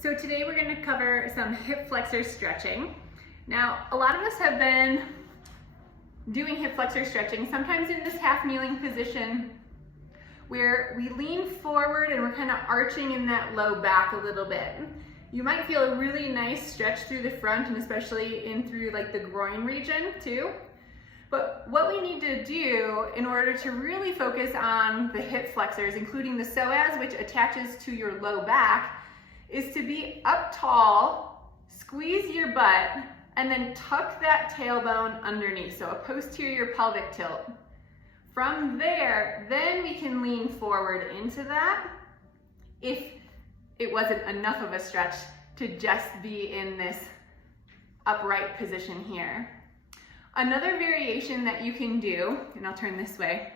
So today we're going to cover some hip flexor stretching. Now, a lot of us have been doing hip flexor stretching, sometimes in this half kneeling position where we lean forward and we're kind of arching in that low back a little bit. You might feel a really nice stretch through the front and especially in through like the groin region too. But what we need to do in order to really focus on the hip flexors, including the psoas, which attaches to your low back, is to be up tall, squeeze your butt, and then tuck that tailbone underneath, so a posterior pelvic tilt. From there, then we can lean forward into that if it wasn't enough of a stretch to just be in this upright position here. Another variation that you can do, and I'll turn this way,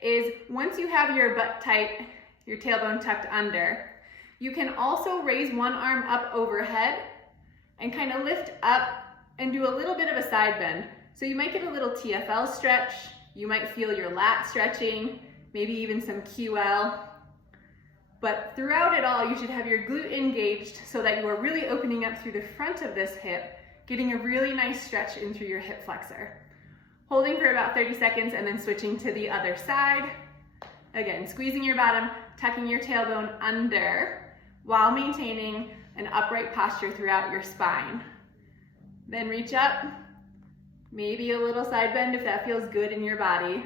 is once you have your butt tight, your tailbone tucked under, you can also raise one arm up overhead and kind of lift up and do a little bit of a side bend. So you might get a little TFL stretch, you might feel your lat stretching, maybe even some QL. But throughout it all, you should have your glute engaged so that you are really opening up through the front of this hip, getting a really nice stretch in through your hip flexor. Holding for about 30 seconds and then switching to the other side. Again, squeezing your bottom, tucking your tailbone under while maintaining an upright posture throughout your spine. Then reach up, maybe a little side bend if that feels good in your body.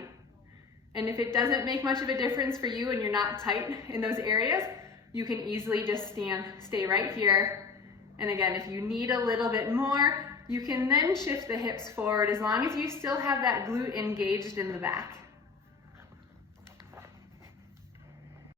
And if it doesn't make much of a difference for you and you're not tight in those areas, you can easily just stay right here. And again, if you need a little bit more, you can then shift the hips forward as long as you still have that glute engaged in the back.